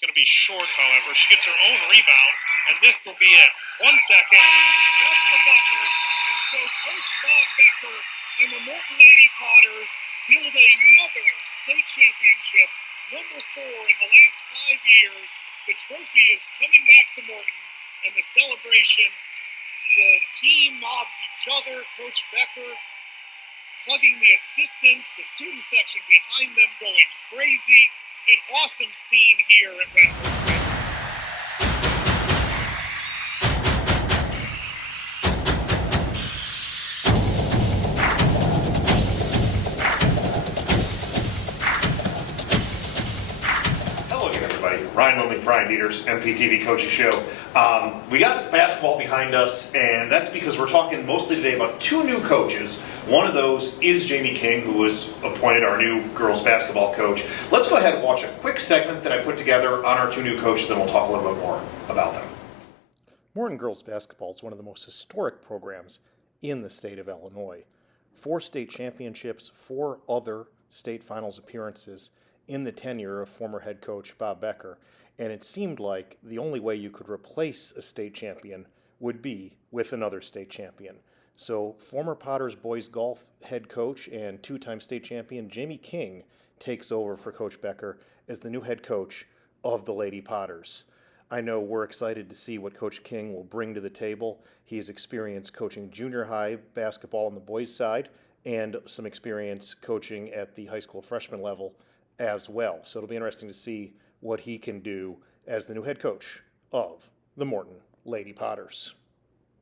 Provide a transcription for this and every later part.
going to be short, however. She gets her own rebound, and this will be it. 1 second. That's the buzzer. And so Coach Bob Becker and the Morton Lady Potters build another state championship, number 4 in the last 5 years. The trophy is coming back to Morton, and the celebration, the team mobs each other. Coach Becker hugging the assistants, the student section behind them going crazy. An awesome scene here at Redwood. Ryan Lindley, Brian Dieters, MPTV Coaches Show. We got basketball behind us, and that's because we're talking mostly today about 2 new coaches. One of those is Jamie King, who was appointed our new girls basketball coach. Let's go ahead and watch a quick segment that I put together on our 2 new coaches, and we'll talk a little bit more about them. Morton girls basketball is one of the most historic programs in the state of Illinois. 4 state championships, 4 other state finals appearances in the tenure of former head coach Bob Becker, and it seemed like the only way you could replace a state champion would be with another state champion. So former Potters boys golf head coach and 2-time state champion Jamie King takes over for Coach Becker as the new head coach of the Lady Potters. I know we're excited to see what Coach King will bring to the table. He has experience coaching junior high basketball on the boys' side and some experience coaching at the high school freshman level as well. So it'll be interesting to see what he can do as the new head coach of the Morton Lady Potters.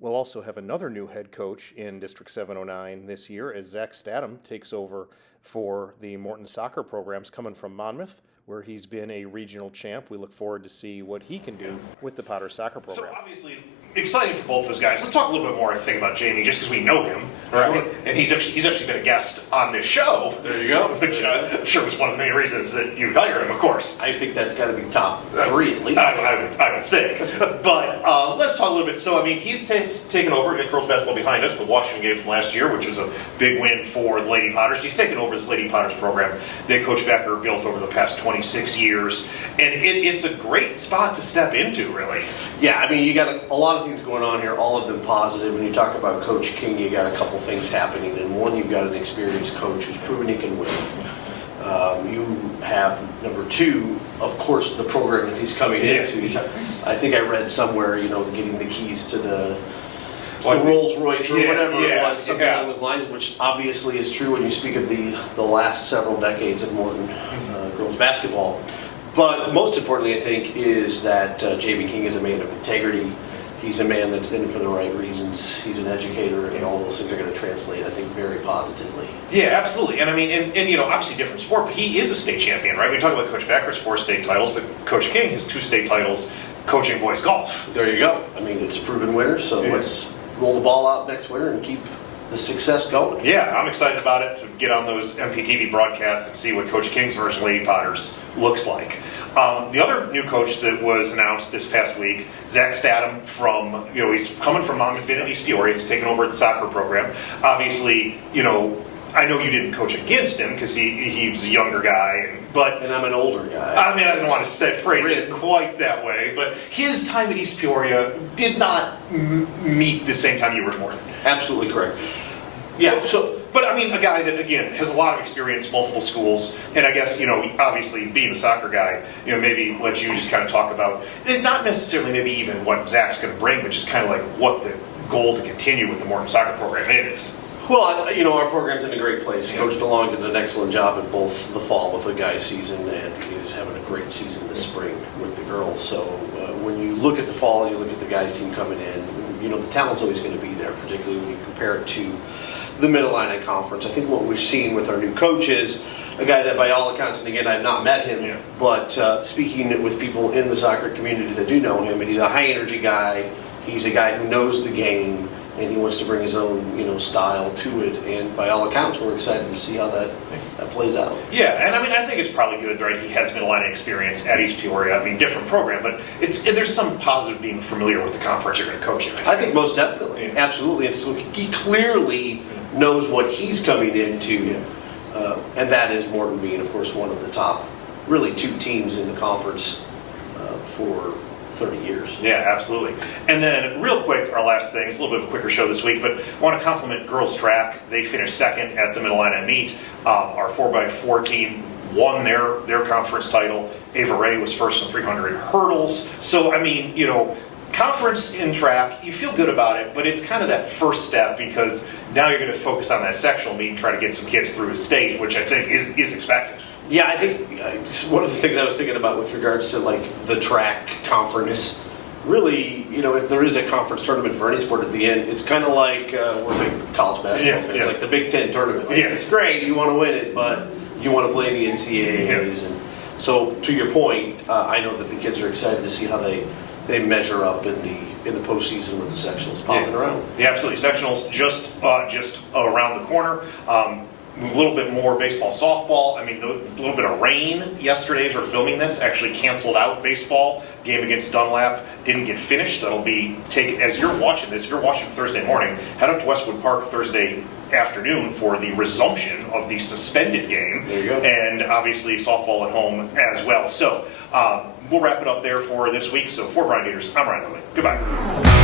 We'll also have another new head coach in District 709 this year as Zach Statham takes over for the Morton soccer programs coming from Monmouth, where he's been a regional champ. We look forward to see what he can do with the Potter soccer program. So obviously exciting for both those guys. Let's talk a little bit more, I think, about Jamie, just because we know him, right? Sure. And he's actually been a guest on this show. There you go. Which I'm sure was one of the main reasons that you hire him, of course. I think that's got to be top 3 at least. I would think. But let's talk a little bit. So, I mean, he's taken over girls basketball behind us, the Washington game from last year, which was a big win for the Lady Potters. He's taken over this Lady Potters program that Coach Becker built over the past 26 years. And it's a great spot to step into, really. Yeah, I mean, you got a lot of things going on here, all of them positive. When you talk about Coach King, you got a couple things happening. And one, you've got an experienced coach who's proven he can win. You have, number 2, of course, the program that he's coming into. I think I read somewhere, getting the keys to the Rolls Royce or whatever it was, something along those lines, which obviously is true when you speak of the last several decades of Morton girls basketball. But most importantly, I think, is that Jamie King is a man of integrity. He's a man that's in it for the right reasons. He's an educator, and all those things are going to translate, I think, very positively. Yeah, absolutely. And I mean, and obviously different sport, but he is a state champion, right? We talk about Coach Becker's 4 state titles, but Coach King has 2 state titles coaching boys golf. There you go. I mean, it's a proven winner, so let's roll the ball out next winter and keep the success going. Yeah, I'm excited about it, to get on those MPTV broadcasts and see what Coach King's version of Lady Potters looks like. The other new coach that was announced this past week, Zach Statham from, he's coming from Monmouth, been in East Peoria. He's taken over the soccer program. Obviously, I know you didn't coach against him because he was a younger guy, and I'm an older guy. I mean, I don't want to phrase it quite that way, but his time at East Peoria did not meet the same time you were at Morton. Absolutely correct. Yeah. But I mean, a guy that, again, has a lot of experience, multiple schools, and I guess, obviously being a soccer guy, maybe let you just kind of talk about, not necessarily maybe even what Zach's going to bring, but just kind of like what the goal to continue with the Morton soccer program is. Well, our program's in a great place. Coach DeLong did an excellent job in both the fall with the guys' season, and he's having a great season this spring with the girls. So when you look at the fall and you look at the guys' team coming in, the talent's always going to be there, particularly when you compare it to the Mid-Illini Conference. I think what we've seen with our new coach is a guy that, by all accounts, and again, I've not met him, but speaking with people in the soccer community that do know him, and he's a high-energy guy. He's a guy who knows the game, and he wants to bring his own, style to it. And by all accounts, we're excited to see how that plays out. Yeah, and I mean, I think it's probably good, right? He has Mid-Illini experience at East Peoria. I mean, different program, but there's some positive being familiar with the conference you're going to coach in. I think most definitely, absolutely. And so he clearly knows what he's coming into, and that is Morton being, of course, one of the top, really 2 teams in the conference for 30 years. Yeah, absolutely. And then real quick, our last thing, it's a little bit of a quicker show this week, but I want to compliment girls track. They finished second at the Mid-Atlantic meet. Our 4x4 team won their conference title. Ava Ray was first in 300 hurdles. So, I mean, you know, conference in track, you feel good about it, but it's kind of that first step because now you're going to focus on that sectional meet and try to get some kids through a state, which I think is expected. Yeah, I think one of the things I was thinking about with regards to like the track conference, really, you know, if there is a conference tournament for any sport at the end, it's kind of like we're big college basketball fans, like the Big Ten tournament. Like, it's great, you want to win it, but you want to play the NCAAs. And so, to your point, I know that the kids are excited to see how they measure up in the postseason with the sectionals popping around. Yeah, absolutely. Sectionals just around the corner. A little bit more baseball, softball. I mean, a little bit of rain yesterday as we're filming this actually canceled out baseball. Game against Dunlap didn't get finished. That'll be taken, as you're watching this, if you're watching Thursday morning, head up to Westwood Park Thursday afternoon for the resumption of the suspended game. There you go. And obviously softball at home as well. So we'll wrap it up there for this week. So for Brian Dieters, I'm Ryan Lilly. Goodbye.